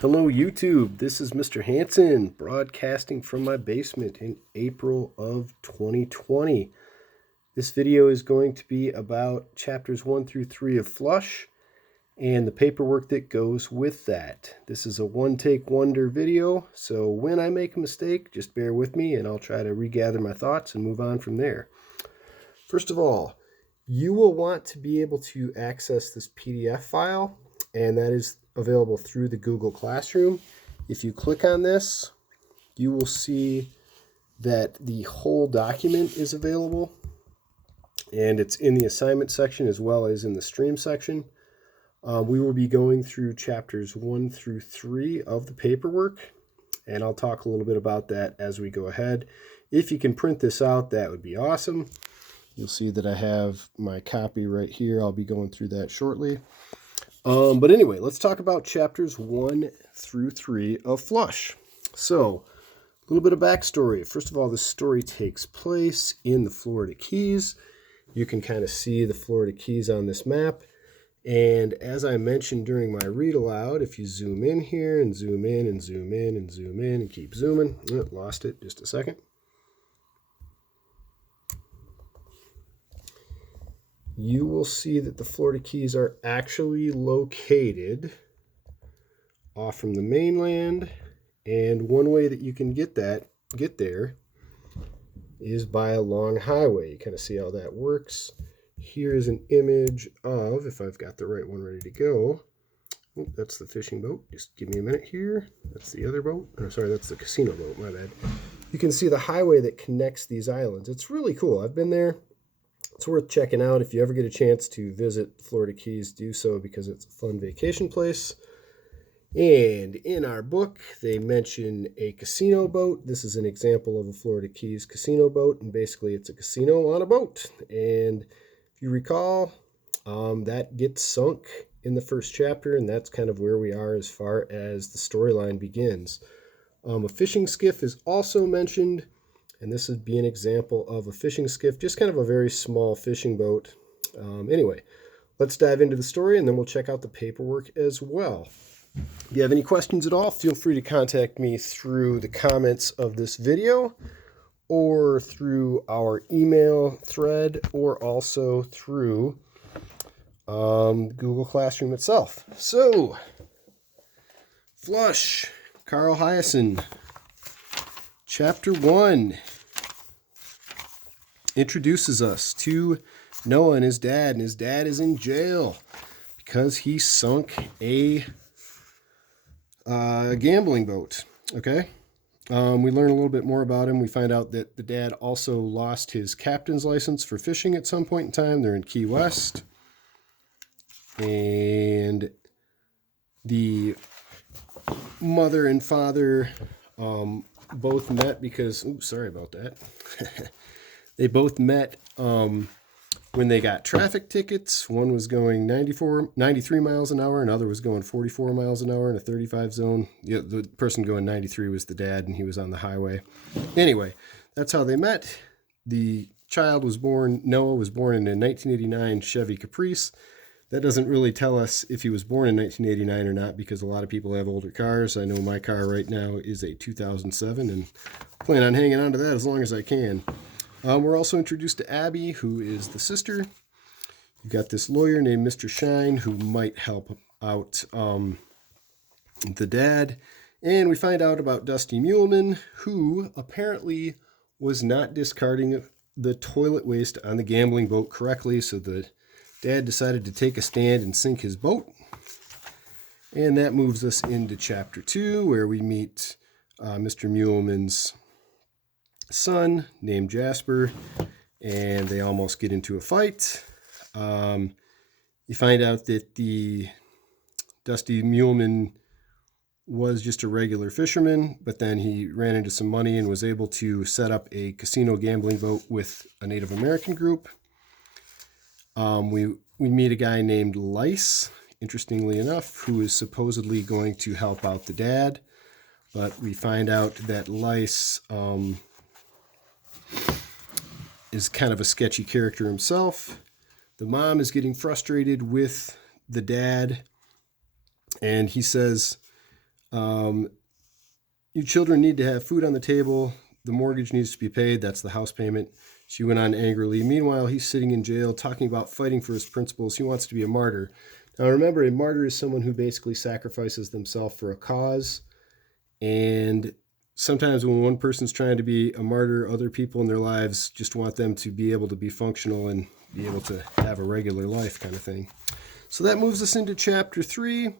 Hello YouTube, this is Mr. Hanson broadcasting from my basement in April of 2020. This video is going to be about chapters 1 through 3 of Flush and the paperwork that goes with that. This is a one-take wonder video, so when I make a mistake, just bear with me and I'll try to regather my thoughts and move on from there. First of all, you will want to be able to access this PDF file, and that is available through the Google Classroom. If you click on this, you will see that the whole document is available, and it's in the assignment section as well as in the stream section. We will be going through chapters 1 through 3 of the paperwork, and I'll talk a little bit about that as we go ahead. If you can print this out, that would be awesome. You'll see that I have my copy right here. I'll be going through that shortly. But anyway, let's talk about chapters 1 through 3 of Flush. So, a little bit of backstory. First of all, the story takes place in the Florida Keys. You can kind of see the Florida Keys on this map. And as I mentioned during my read aloud, if you zoom in here and zoom in and zoom in and zoom in and keep zooming, lost it just a second. You will see that the Florida Keys are actually located off from the mainland, and one way that you can get there is by a long highway. You kind of see how that works. Here's an image of, if I've got the right one ready to go. Oh, that's the fishing boat. Just give me a minute here. That's the other boat. Oh, sorry, that's the casino boat, my bad. You can see the highway that connects these islands. It's really cool. I've been there. It's worth checking out. If you ever get a chance to visit Florida Keys, do so because it's a fun vacation place. And in our book, they mention a casino boat. This is an example of a Florida Keys casino boat, and basically it's a casino on a boat. And if you recall, that gets sunk in the first chapter, and that's kind of where we are as far as the storyline begins. A fishing skiff is also mentioned. And this would be an example of a fishing skiff, just kind of a very small fishing boat. Anyway, let's dive into the story and then we'll check out the paperwork as well. If you have any questions at all, feel free to contact me through the comments of this video or through our email thread or also through Google Classroom itself. So, Flush, Carl Hiaasen. Chapter 1 introduces us to Noah and his dad is in jail because he sunk a gambling boat. Okay, we learn a little bit more about him. We find out that the dad also lost his captain's license for fishing at some point in time. They're in Key West, and the mother and father both met because, sorry about that. They both met when they got traffic tickets. One was going 93 miles an hour, another was going 44 miles an hour in a 35 zone. The person going 93 was the dad, and he was on the highway. Anyway, that's how they met. The child was born, Noah was born in a 1989 Chevy Caprice. That doesn't really tell us if he was born in 1989 or not, because a lot of people have older cars. I know my car right now is a 2007 and plan on hanging on to that as long as I can. We're also introduced to Abby, who is the sister. You've got this lawyer named Mr. Shine who might help out the dad. And we find out about Dusty Muleman, who apparently was not discarding the toilet waste on the gambling boat correctly, so the dad decided to take a stand and sink his boat. And that moves us into chapter 2, where we meet Mr. Muleman's son named Jasper, and they almost get into a fight. You find out that the Dusty Muleman was just a regular fisherman, but then he ran into some money and was able to set up a casino gambling boat with a Native American group. We meet a guy named Lice, interestingly enough, who is supposedly going to help out the dad. But we find out that Lice is kind of a sketchy character himself. The mom is getting frustrated with the dad, and he says, You children need to have food on the table. The mortgage needs to be paid. That's the house payment. She went on angrily. Meanwhile, he's sitting in jail talking about fighting for his principles. He wants to be a martyr. Now, remember, a martyr is someone who basically sacrifices themselves for a cause. And sometimes when one person's trying to be a martyr, other people in their lives just want them to be able to be functional and be able to have a regular life kind of thing. So that moves us into chapter 3.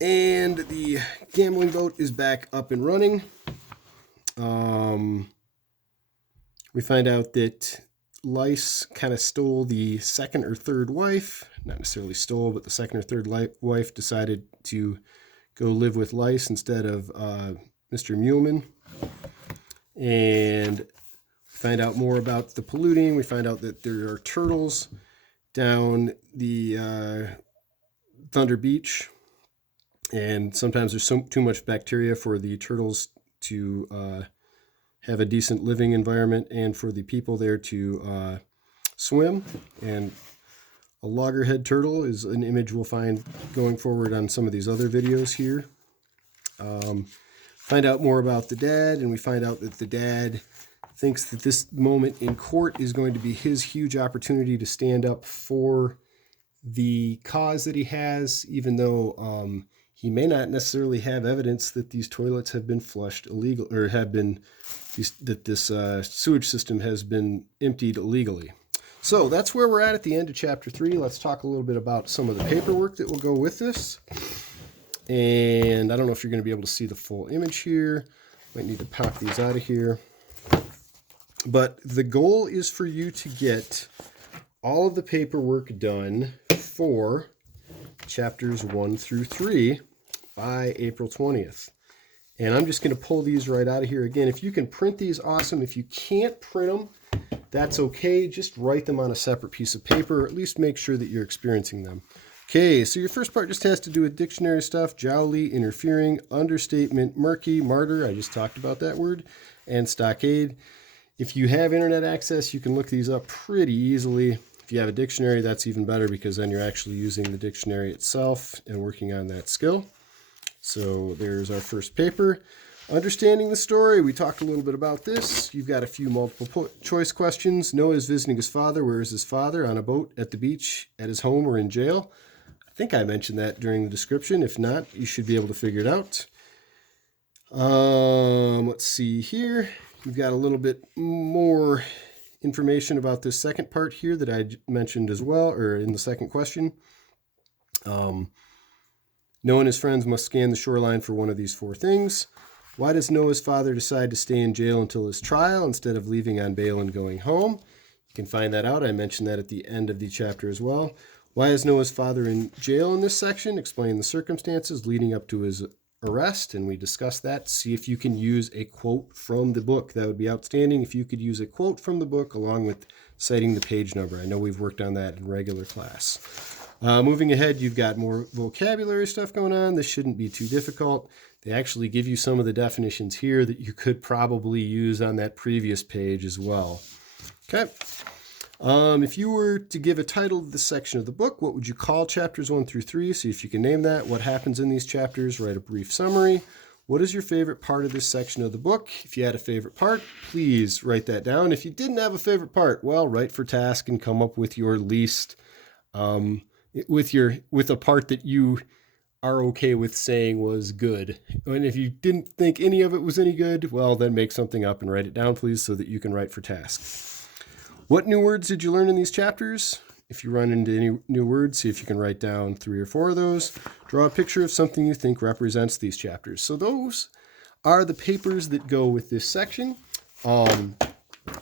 And the gambling boat is back up and running. We find out that Lice kind of stole the second or third wife. Not necessarily stole, but the second or third wife decided to go live with Lice instead of Mr. Muleman. And find out more about the polluting. We find out that there are turtles down the Thunder Beach. And sometimes there's too much bacteria for the turtles to have a decent living environment and for the people there to swim. And a loggerhead turtle is an image we'll find going forward on some of these other videos here. Find out more about the dad, and we find out that the dad thinks that this moment in court is going to be his huge opportunity to stand up for the cause that he has, even though he may not necessarily have evidence that these toilets have been flushed illegal, or have been, that this sewage system has been emptied illegally. So that's where we're at the end of chapter 3. Let's talk a little bit about some of the paperwork that will go with this. And I don't know if you're going to be able to see the full image here. Might need to pop these out of here. But the goal is for you to get all of the paperwork done for chapters 1 through 3 by April 20th. And I'm just going to pull these right out of here. Again, if you can print these, awesome. If you can't print them, that's okay. Just write them on a separate piece of paper, or at least make sure that you're experiencing them. Okay, so your first part just has to do with dictionary stuff: jowly, interfering, understatement, murky, martyr, I just talked about that word, and stockade. If you have internet access, you can look these up pretty easily. If you have a dictionary, that's even better, because then you're actually using the dictionary itself and working on that skill. So there's our first paper. Understanding the story, we talked a little bit about this. You've got a few multiple choice questions. Noah is visiting his father. Where is his father? On a boat, at the beach, at his home, or in jail? I think I mentioned that during the description. If not, you should be able to figure it out. Let's see here. You've got a little bit more information about this second part here that I mentioned as well, or in the second question. Noah and his friends must scan the shoreline for one of these 4 things. Why does Noah's father decide to stay in jail until his trial instead of leaving on bail and going home? You can find that out. I mentioned that at the end of the chapter as well. Why is Noah's father in jail in this section? Explain the circumstances leading up to his arrest, and we discussed that. See if you can use a quote from the book. That would be outstanding if you could use a quote from the book along with citing the page number. I know we've worked on that in regular class. Moving ahead, you've got more vocabulary stuff going on. This shouldn't be too difficult. They actually give you some of the definitions here that you could probably use on that previous page as well. Okay. If you were to give a title to this section of the book, what would you call chapters 1 through 3? See if you can name that. What happens in these chapters? Write a brief summary. What is your favorite part of this section of the book? If you had a favorite part, please write that down. If you didn't have a favorite part, well, write for task and come up with your least, with a part that you are okay with saying was good. And if you didn't think any of it was any good, well, then make something up and write it down, please, so that you can write for task. What new words did you learn in these chapters? If you run into any new words, see if you can write down 3 or 4 of those. Draw a picture of something you think represents these chapters. So those are the papers that go with this section. I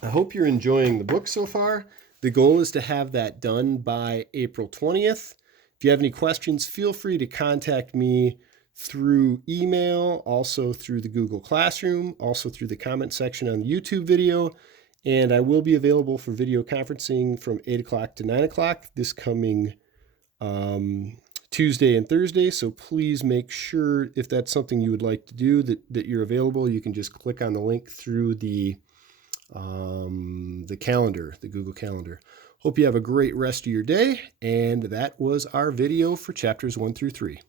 hope you're enjoying the book so far. The goal is to have that done by April 20th. If you have any questions, feel free to contact me through email, also through the Google Classroom, also through the comment section on the YouTube video. And I will be available for video conferencing from 8 o'clock to 9 o'clock this coming Tuesday and Thursday. So please make sure, if that's something you would like to do, that you're available. You can just click on the link through the calendar, the Google Calendar. Hope you have a great rest of your day. And that was our video for chapters 1 through 3.